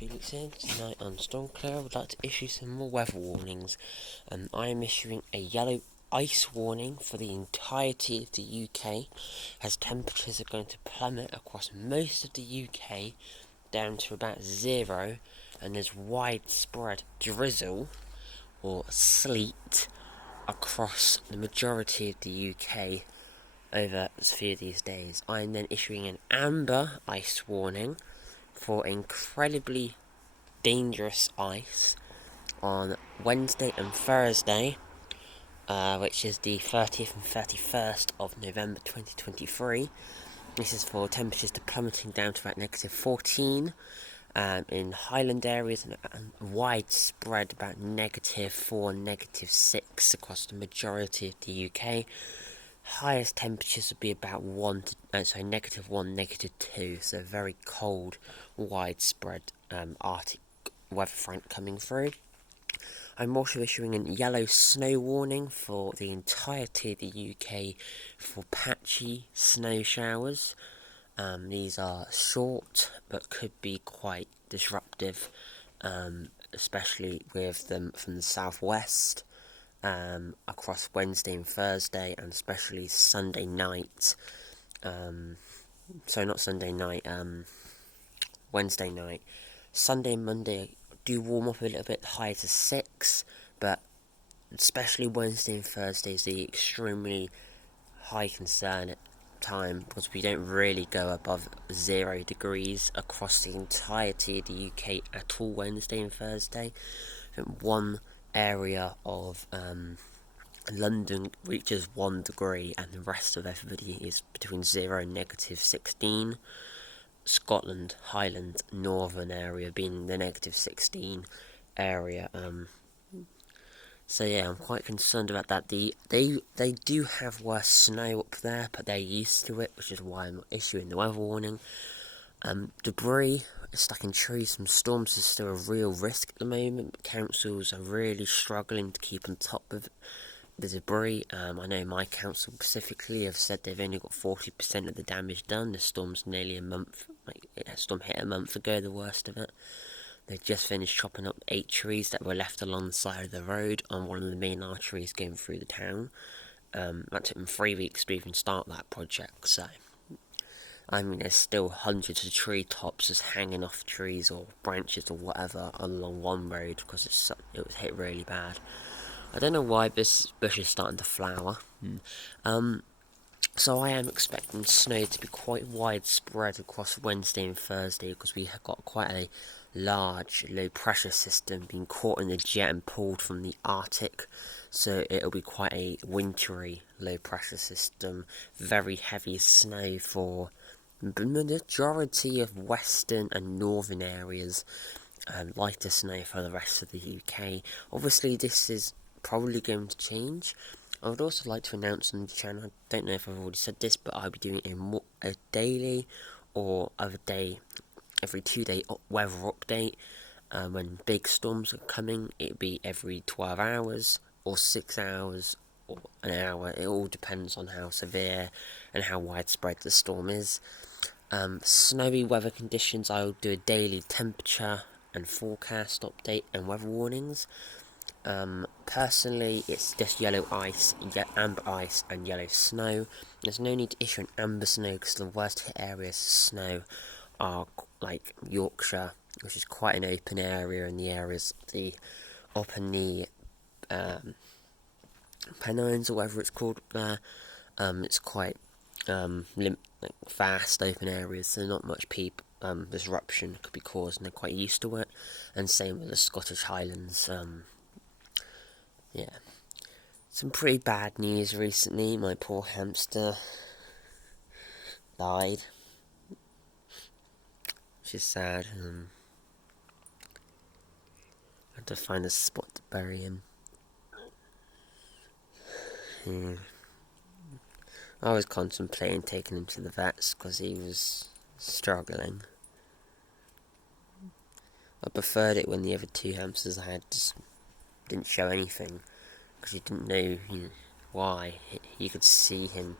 Felix here. Tonight on Stormcloud, I would like to issue some more weather warnings. I am issuing a yellow ice warning for the entirety of the UK, as temperatures are going to plummet across most of the UK down to about 0, and there's widespread drizzle or sleet across the majority of the UK over a few of these days. I am then issuing an amber ice warning for incredibly dangerous ice on Wednesday and Thursday, which is the 30th and 31st of November 2023. This is for temperatures to plummeting down to about -14 in highland areas and widespread about -4, -6 across the majority of the UK. Highest temperatures would be about -1, -2, so very cold, widespread Arctic weather front coming through. I'm also issuing a yellow snow warning for the entirety of the UK for patchy snow showers. These are short but could be quite disruptive, especially with them from the southwest. Across Wednesday and Thursday, and especially Sunday night. Not Sunday night, Wednesday night. Sunday and Monday do warm up a little bit, higher to 6, but especially Wednesday and Thursday is the extremely high concern time, because we don't really go above 0 degrees across the entirety of the UK at all Wednesday and Thursday. I think one area of London reaches 1 degree, and the rest of everybody is between 0 and -16. Scotland, Highland, Northern area being the -16 area. So yeah, I'm quite concerned about that. They do have worse snow up there, but they're used to it, which is why I'm issuing the weather warning. Debris stuck in trees from storms is still a real risk at the moment. Councils are really struggling to keep on top of the debris. I know my council specifically have said they've only got 40% of the damage done. The storm's nearly a month, storm hit a month ago, the worst of it. They just finished chopping up 8 trees that were left along the side of the road on one of the main arteries going through the town. That took them 3 weeks to even start that project, so I mean, there's still hundreds of tree tops just hanging off trees or branches or whatever along one road because it was hit really bad. I don't know why this bush is starting to flower. So I am expecting snow to be quite widespread across Wednesday and Thursday, because we have got quite a large low pressure system being caught in the jet and pulled from the Arctic. So it'll be quite a wintry low pressure system. Very heavy snow for the majority of western and northern areas, and lighter snow for the rest of the UK. Obviously this is probably going to change. I would also like to announce on the channel, I don't know if I've already said this, but I'll be doing a daily or every 2-day weather update. When big storms are coming, it'll be every 12 hours or 6 hours or an hour. It all depends on how severe and how widespread the storm is. Snowy weather conditions, I'll do a daily temperature and forecast update and weather warnings. Personally, it's just yellow ice, amber ice and yellow snow. There's no need to issue an amber snow because the worst hit areas of snow are like Yorkshire, which is quite an open area, and the areas up in the Pennines or whatever it's called there. It's quite vast open areas, so not much disruption could be caused, and they're quite used to it. And same with the Scottish Highlands. Yeah, some pretty bad news recently. My poor hamster died, which is sad. I had to find a spot to bury him. I was contemplating taking him to the vets because he was struggling. I preferred it when the other 2 hamsters I had just didn't show anything, because you didn't know why. You could see him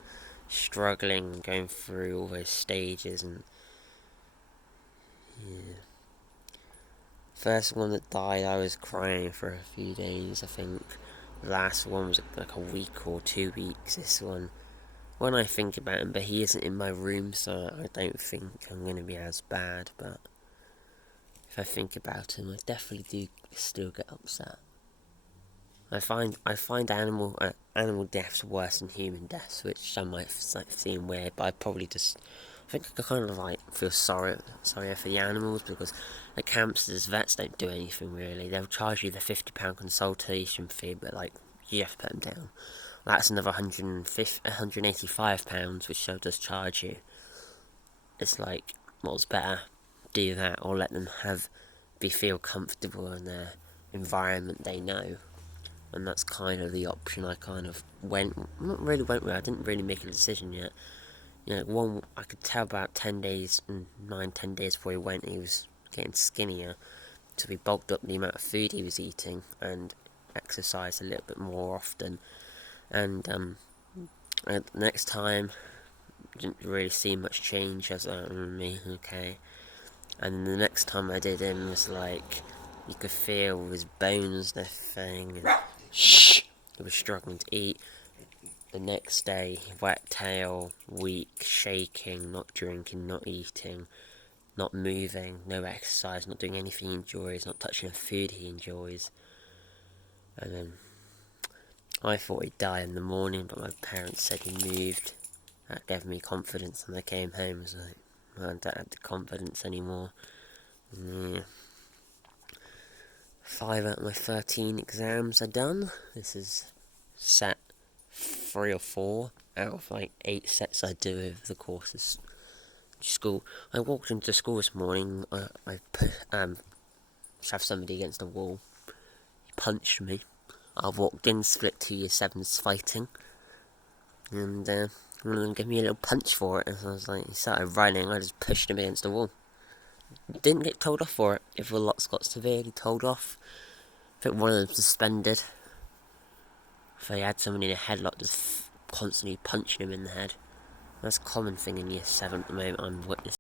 struggling, going through all those stages, and yeah. First one that died, I was crying for a few days, I think. The last one was like a week or 2 weeks, this one. When I think about him, but he isn't in my room, so I don't think I'm going to be as bad, but if I think about him, I definitely do still get upset. I find animal deaths worse than human deaths, which some might seem weird, but I think I kind of like feel sorry for the animals, because at camps, vets don't do anything really. They'll charge you the £50 consultation fee, but like you have to put them down. That's another £185, which they'll just charge you. It's like, what's better, do that or let them feel comfortable in their environment they know. And that's kind of the option I kind of not really went with. I didn't really make a decision yet. One, I could tell about 10 days, 9-10 days before he went, he was getting skinnier. So we bulked up the amount of food he was eating and exercised a little bit more often. And the next time, didn't really see much change. I was like, okay. And the next time I did him was like, you could feel his bones, the thing, and he was struggling to eat. The next day, wet tail, weak, shaking, not drinking, not eating, not moving, no exercise, not doing anything he enjoys, not touching the food he enjoys. And then I thought he'd die in the morning, but my parents said he moved. That gave me confidence, and I came home and was like, I don't have the confidence anymore. Yeah. 5 out of my 13 exams are done. This is set 3 or 4 out of like 8 sets I do over the course of school. I walked into school this morning. I shoved somebody against the wall. He punched me. I walked in, split 2 year 7s fighting, and one of them gave me a little punch for it. And I was like, he started running. I just pushed him against the wall. Didn't get told off for it. If a lot's got severely told off. I think one of them suspended. If they had someone in a headlock just constantly punching him in the head. That's a common thing in year 7 at the moment I'm witnessing.